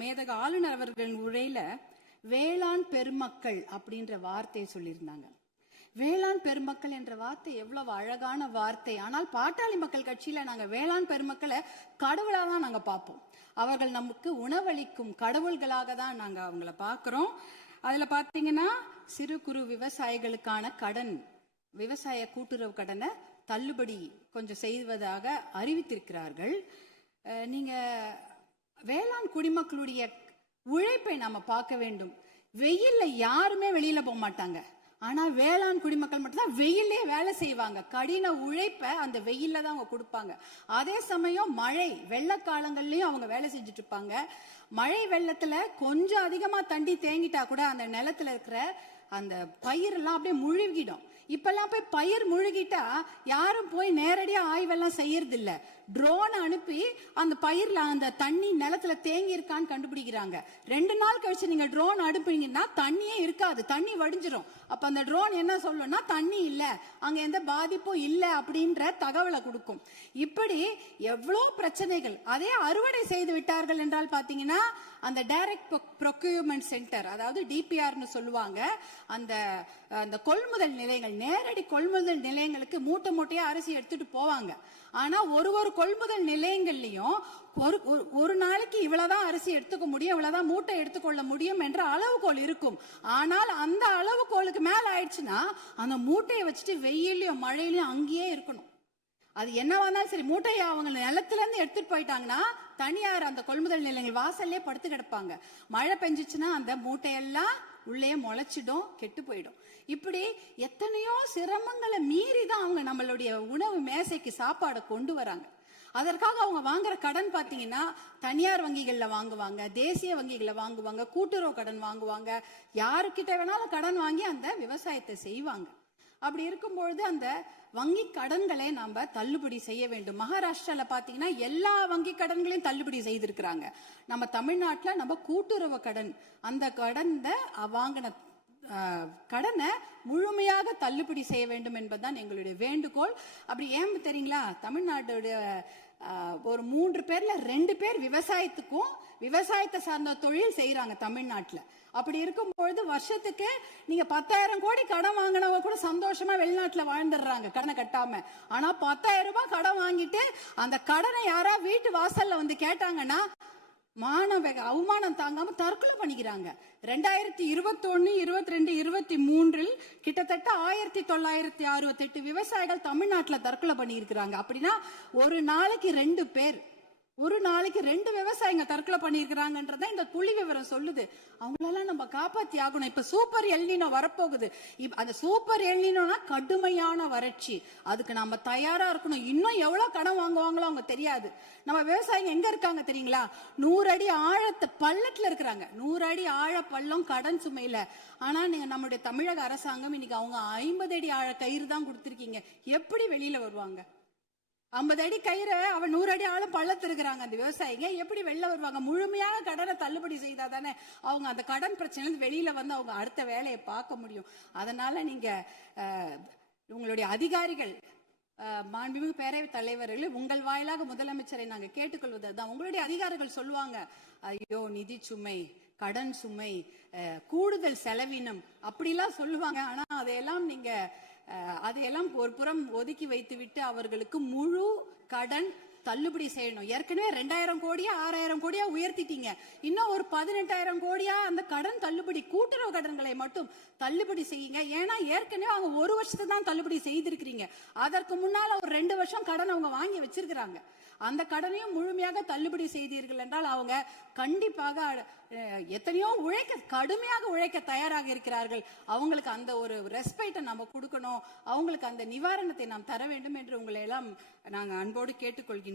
மேதக ஆளுநர் அவர்களின் உரையில வேளாண் பெருமக்கள் அப்படின்ற வார்த்தையை சொல்லியிருந்தாங்க. வேளாண் பெருமக்கள் என்ற வார்த்தை எவ்வளவு அழகான வார்த்தை. ஆனால் பாட்டாளி மக்கள் கட்சியில நாங்க வேளாண் பெருமக்களை கடவுளா தான் நாங்க பார்ப்போம். அவர்கள் நமக்கு உணவளிக்கும் கடவுள்களாக தான் நாங்க அவங்கள பார்க்கிறோம். அதுல பாத்தீங்கன்னா சிறு குறு விவசாயிகளுக்கான கடன், விவசாய கூட்டுறவு கடனை தள்ளுபடி கொஞ்சம் செய்வதாக அறிவித்திருக்கிறார்கள். நீங்க வேளாண் குடிமக்களுடைய உழைப்பை நாம பார்க்க வேண்டும். வெயில்ல யாருமே வெளியில போக மாட்டாங்க. ஆனா வேளாண் குடிமக்கள் மட்டும்தான் வெயிலே வேலை செய்வாங்க. கடின உழைப்ப அந்த வெயில்ல தான் அவங்க கொடுப்பாங்க. அதே சமயம் மழை வெள்ள காலங்கள்லயும் அவங்க வேலை செஞ்சுட்டு இருப்பாங்க. மழை வெள்ளத்துல கொஞ்சம் அதிகமா தண்ணி தேங்கிட்டா கூட அந்த நிலத்துல இருக்கிற அந்த பயிர் எல்லாம் அப்படியே முழுகிடும். இப்பெல்லாம் போய் பயிர் முழுகிட்டா யாரும் போய் நேரடியா ஆய்வெல்லாம் செய்யறது இல்ல. ட்ரோன் அனுப்பி அந்த பயிர்ல அந்த தண்ணி நிலத்துல தேங்கி இருக்கான்னு கண்டுபிடிக்கிறாங்க. 2 நாள் கழிச்சு நீங்க ட்ரோன் அனுப்புனீங்கன்னா தண்ணியே இருக்காது, தண்ணி வடிஞ்சிரும். அப்ப அந்த ட்ரோன் என்ன சொல்லும்னா தண்ணி இல்ல, அங்க எந்த பாதிப்பும் இல்ல அப்படின்ற தகவலை கொடுக்கும். இப்படி எவ்வளவு பிரச்சனைகள். அதே அறுவடை செய்து விட்டார்கள் என்றால் பாத்தீங்கன்னா அந்த டைரக்ட் ப்ரொக்யூர்மெண்ட் சென்டர், அதாவது டிபிஆர்னு சொல்லுவாங்க, அந்த கொள்முதல் நிலையங்கள், நேரடி கொள்முதல் நிலையங்களுக்கு மூட்டை மூட்டையா அரிசி எடுத்துட்டு போவாங்க. ஆனா ஒரு கொள்முதல் நிலையங்கள்லயும் ஒரு நாளைக்கு இவ்வளவுதான் அரிசி எடுத்துக்க முடியும், இவ்வளவுதான் மூட்டை எடுத்துக்கொள்ள முடியும் என்ற அளவுகோல் இருக்கும். ஆனால் அந்த அளவுகோலுக்கு மேல ஆயிடுச்சுன்னா அந்த மூட்டையை வச்சுட்டு வெயிலையும் மழையிலையும் அங்கேயே இருக்கணும். அது என்னவா இருந்தாலும் சரி, மூட்டையை அவங்க நிலத்துல இருந்து எடுத்துட்டு போயிட்டாங்கன்னா தனியார் அந்த கொள்முதல் நிலையங்கள் வாசல்லே படுத்து கிடப்பாங்க. மழை பெஞ்சிச்சுன்னா அந்த மூட்டையெல்லாம் உள்ளே முளைச்சிடும், கெட்டு போயிடும். இப்படி எத்தனையோ சிரமங்களை மீறி தான் அவங்க நம்மளுடைய உணவு மேசைக்கு சாப்பாடை கொண்டு வராங்க. அதற்காக அவங்க வாங்குற கடன் பாத்தீங்கன்னா தனியார் வங்கிகள்ல வாங்குவாங்க, தேசிய வங்கிகள்ல வாங்குவாங்க, கூட்டுறவு கடன் வாங்குவாங்க, யாருக்கிட்ட வேணாலும் கடன் வாங்கி அந்த விவசாயத்தை செய்வாங்க. அப்படி இருக்கும்பொழுது அந்த வங்கி கடன்களை நாம தள்ளுபடி செய்ய வேண்டும். மகாராஷ்டிரால பாத்தீங்கன்னா எல்லா வங்கி கடன்களையும் தள்ளுபடி செய்திருக்கிறாங்க. நம்ம தமிழ்நாட்டுல நம்ம கூட்டுறவு கடன், அந்த கடனை வாங்கின கடனை முழுமையாக தள்ளுபடி செய்ய வேண்டும் என்பதுதான் எங்களுடைய வேண்டுகோள். அப்படி ஏன் தெரியுங்களா, தமிழ்நாட்டுடைய ஒரு 3 பேர்ல 2 பேர் விவசாயத்தை சார்ந்த தொழில் செய்யறாங்க தமிழ்நாட்டுல. அப்படி இருக்கும்பொழுது வருஷத்துக்கு நீங்க 10,000 கோடி கடன் வாங்கினவங்க கூட சந்தோஷமா வெளிநாட்டுல வாழ்ந்துடுறாங்க கடனை கட்டாம. ஆனா 10,000 ரூபாய் கடன் வாங்கிட்டு அந்த கடனை யாரா வீட்டு வாசல்ல வந்து கேட்டாங்கன்னா அவமானம் தாங்காம தற்கொலை பண்ணிக்கிறாங்க. 2021, 22, 23 கிட்டத்தட்ட 1968 விவசாயிகள் தமிழ்நாட்டுல தற்கொலை பண்ணி இருக்கிறாங்க. அப்படின்னா ஒரு நாளைக்கு 2 பேர், ஒரு நாளைக்கு 2 விவசாயிங்க தற்கொலை பண்ணிருக்கிறாங்கன்றத இந்த புள்ளி விவரம் சொல்லுது. அவங்களெல்லாம் நம்ம காப்பாத்தி ஆகணும். இப்ப சூப்பர் எல்னினோ வரப்போகுது. அந்த சூப்பர் எல்னினோனா கடுமையான வறட்சி, அதுக்கு நம்ம தயாரா இருக்கணும். இன்னும் எவ்வளவு கடன் வாங்குவாங்களோ அவங்க தெரியாது. நம்ம விவசாயிங்க எங்க இருக்காங்க தெரியுங்களா, 100 அடி ஆழத்தை பள்ளத்துல இருக்கிறாங்க. 100 அடி ஆழ பள்ளம் கடன் சுமையில. ஆனா நீங்க நம்மளுடைய தமிழக அரசாங்கம் இன்னைக்கு அவங்க 50 அடி ஆழ கயிறு தான் கொடுத்திருக்கீங்க. எப்படி வெளியில வருவாங்க? 50 அடி கயிறை அவன் 100 அடி ஆளும் பள்ளத்து இருக்கிறாங்க. அந்த விவசாயிங்க எப்படி வெளில வருவாங்க? முழுமையாக கடனை தள்ளுபடி செய்தா தானே அவங்க அந்த கடன் பிரச்சனை வெளியில வந்து அவங்க அடுத்த வேலையை பார்க்க முடியும். அதனால நீங்க உங்களுடைய அதிகாரிகள், மாண்புமிகு பேரவைத் தலைவர்கள், உங்கள் வாயிலாக முதலமைச்சரை நாங்க கேட்டுக்கொள்வதுதான். உங்களுடைய அதிகாரிகள் சொல்லுவாங்க, ஐயோ நிதி சுமை, கடன் சுமை, கூடுதல் செலவினம் அப்படிலாம் சொல்லுவாங்க. ஆனா அதையெல்லாம் நீங்க அதையெல்லாம் ஒரு புறம் ஒதுக்கி வைத்து விட்டு அவர்களுக்கு முழு கடன் தள்ளுபடி செய்யணும். ஏற்கனவே 2000 கோடியா 6000 கோடியா உயர்த்திட்டீங்க. இன்னும் ஒரு 18,000 கோடியா அந்த கடன் தள்ளுபடி, கூட்டுறவு கடன்களை மட்டும் தள்ளுபடி செய்யுங்க. ஏன்னா ஏற்கனவே அவங்க 1 வருஷத்தை தான் தள்ளுபடி செய்திருக்கிறீங்க. அதற்கு முன்னால ஒரு 2 வருஷம் கடன் அவங்க வாங்கி வச்சிருக்கிறாங்க. அந்த கடனையும் முழுமையாக தள்ளுபடி செய்தீர்கள் என்றால் அவங்க கண்டிப்பாக எத்தனையோ கடுமையாக உழைக்க தயாராக இருக்கிறார்கள். அவங்களுக்கு அந்த ஒரு ரெஸ்பெக்டை நம்ம கொடுக்கணும், அவங்களுக்கு அந்த நிவாரணத்தை நாம் தர வேண்டும் என்று உங்களை எல்லாம் நாங்கள் அன்போடு கேட்டுக்கொள்கின்றேன்.